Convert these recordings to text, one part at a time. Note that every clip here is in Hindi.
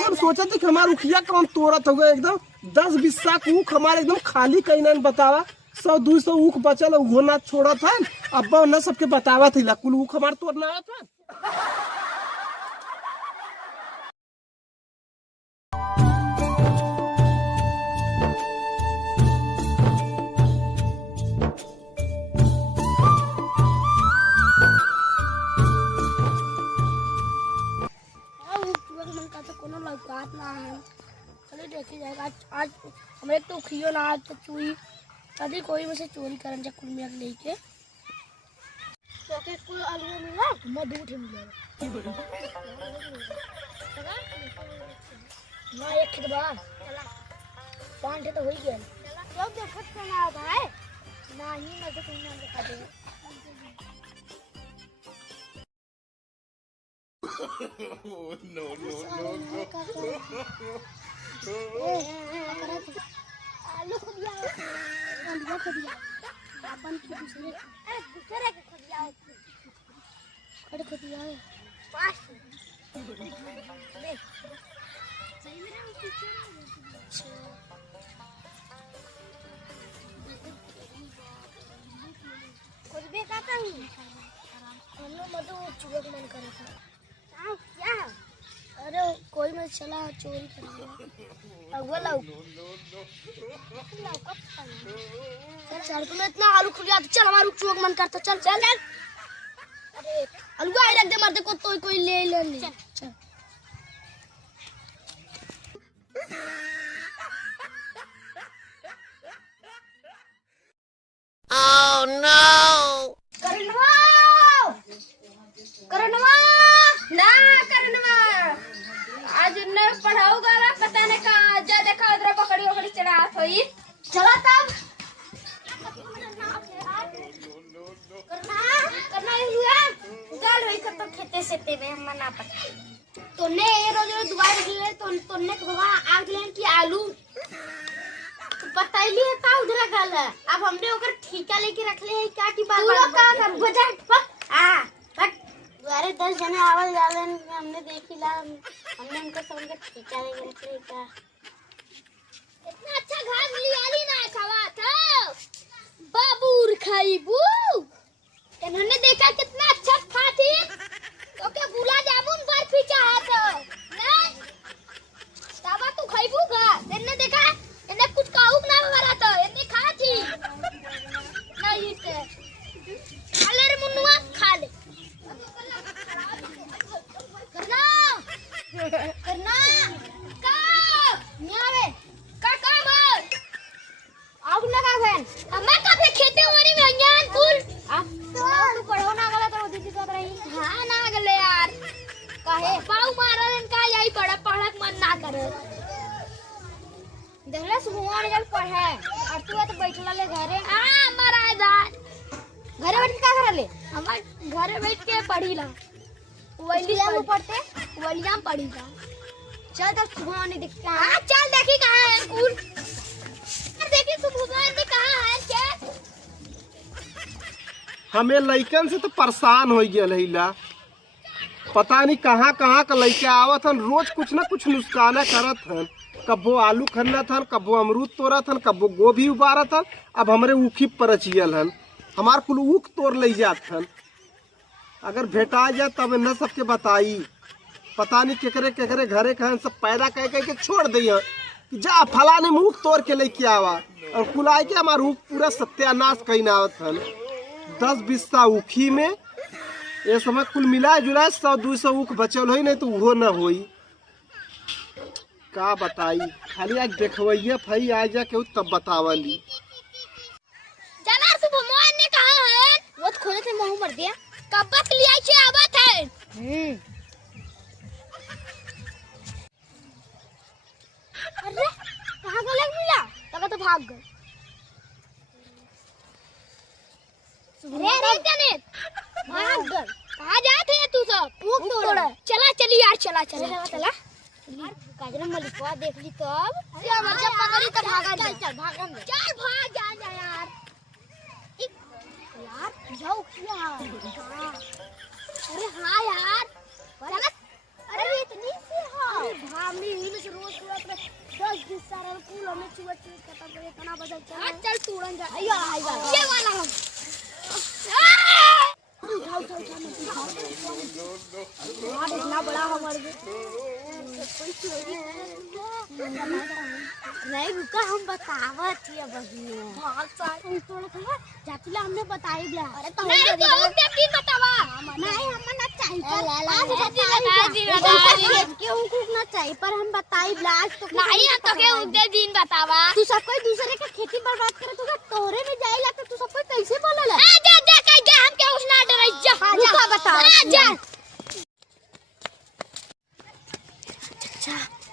हम सोचा थे कि हमारा उखिया कौन तोड़त हो गए एकदम 10-20 साक ऊख हमारे एकदम खाली कहीं ना बतावा 100-200 ऊख बचल वो ना छोड़ा था। अब न सबके बतावा थी कुल ऊख हमारे तोड़ना आया था। लौकात ना है चलिए देखी जाएगा। आज हमारे तो खियो ना आज तो चोरी कभी कोई में से चोरी करन जा कुल में लेके तो के कुल आलू मिला मधु उठे मिलेगा ना एक खेत बा चला 5 तो हो ही गया चला जब देखत ना भाई ना ही ना तो कोई ना दिखा दे। no. आलू खुदिया आलू खुदिया अपन की दूसरे के खुदिया खड़े खुदिया है पास देख सही में ना पीछे खुद भी खाता हूँ हम लोग मधु चुगक मन कर रहा था क्या अरे कोई में चला चोरी कर लिया अगवा लाओ चल चल तुम्हें इतना आलू खुल गया चल हमारा रुक चुगक मन करता चल चल चल अरे आलू आई रख दे मरते को कोई ले ले चल Oh no! करनवा ना आज न पढ़ाऊगा ना पता नहीं कहाँ जा देखा उधर पकड़ी चढ़ा थोड़ी चला तब करना गल हुई तो खेते से में हम ना पता तोने रोज दुआर ले तोने भगवान आग लेन की आलू बताइली है ता उधर गल अब हमने ओकर ठेका लेके रख ले है का की बार का कर बजा हां अरे 10 जने आवल जालन हमने देखी ला हमने उनका सब उनका ठेका लेके रख ले का इतना अच्छा घास लियाली ना खावा था बाबूर खाईबू इन्होंने देखा कितना अच्छा था थी तो के गुलाब जामुन बर्फी चाहत नहीं साबा तू खाईबू का इन्होंने देखा इन्हें कुछ काउक ना बरा था इन्हें खा थी नहीं से अरे रे मुन्नुआ खा ले करना का न्यावे का बोल आग लगा बहन मैं कब खेते हमारी भैयान कुल तू पढ़ो ना गला तो दीदी कर रही हां ना गले यार काहे पाऊ मारन का यही पढ़क मन ना कर देखले सुहान जब पढ़े और तू तो बैठला ले घरे हां महाराज घरे बैठ के का कर ले हमार घरे बैठ के पढ़ी ला वलियाम पढ़ते वलियाम पढ़ी था चल तब सुबह ने दिखता हां चल देखी कहां है स्कूल देखी सुबह ने कहां है क्या हमें लइकन से तो परेशान हो गया हिला पता नहीं कहाँ का लइका आवत हन रोज कुछ ना कुछ नुस्खाना करत हन कब्बो आलू खन्ना था कब्बो अमरूद तोड़ा था कब्बो गोभी उबारा था अब हमरे ऊखी परचियल हन हमार कुल ऊख तोड़ ले जात हन अगर भेटा जाए तब न सबके बताई पता नहीं केकरे घरे कहें सब पैदा कह के छोड़ दिया कि जा फलाने ऊख तोड़ के लेके आवा और कुल आए के हमार ऊख पूरा सत्यानाश कहीं ना आवत हन 10-20 सा ऊखी में ये समय कुल मिलाए जुलाए 100-200 ऊख बचल हो नहीं तो वो न होई का बताई खाली आज देखवैया भाई आ जा के तब बतावली जाना सुबह मोहन ने कहा है वो तो खोले थे मुंह मर दिया कब तक लिया छे आवत है अरे कहां गले मिला तब तो भाग गए रे जाने भाग गए कहां जाते हैं तू सब ऊख तोड़ चला चली यार चला यार काजरा मलिकवा देख ली तब क्या मर पकड़ी तो भागा चल भाग जा यार जाओ क्या अरे हाँ यार चल अरे इतनी सी हाँ हमने यही में से रोज सूरत में 10-20 सारा फूल हमें चुआ खत्म करे इतना बदल चल चल तोड़न जा आइयो आइगा ये वाला हम उठाओ इतना बड़ा हमारे नहीं रुका हम बतावत हिय बहिनी हां सर तोड़ा था जातिला हमने बताई दिया अरे तो नहीं तो हमने भी बतावा नहीं हम ना चाहिए आज बता क्यों कुछ ना चाहिए पर हम बताई आज तो नहीं तो के उदे दिन बतावा तू सब कोई दूसरे के खेती बर्बाद करे तो तोरे में जाइला तो तू सब कोई कैसे बोलला जा जा कह के हम के उसना डरई जा रुका बता जा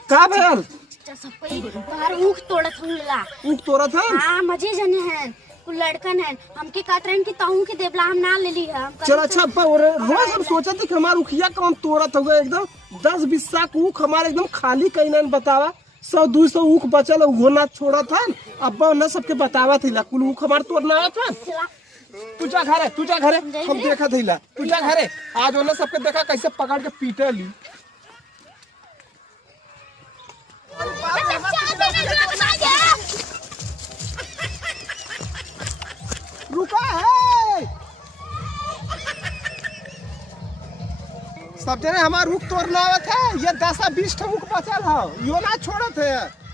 का भैल सब कोई बाहर ऊख तोड़त हुला ऊख तोड़ा था हां मजे जने हैं कुल लड़कन है हमके काट रहे कि ताऊ के देवला हम ना ले ली है हम चल अच्छा रोज हम सोचा थे कि हमारा उखिया कौन तोड़त होगा एकदम 10-20 साक ऊख हमारे एकदम खाली कहीं ना बतावा 100-200 ऊख बचल वो ना छोड़ा था अब न सबके बतावा थी कुल ऊख हमारे तोड़ना आया था तुझा घरे हम देखा थी तुझा घरे आज वो सबके देखा कैसे पकड़ के पीटे ली रुका है सब जने हमारा रुख तोड़ना आवत है ये 10-20 ऊख बचल है यो ना छोड़त है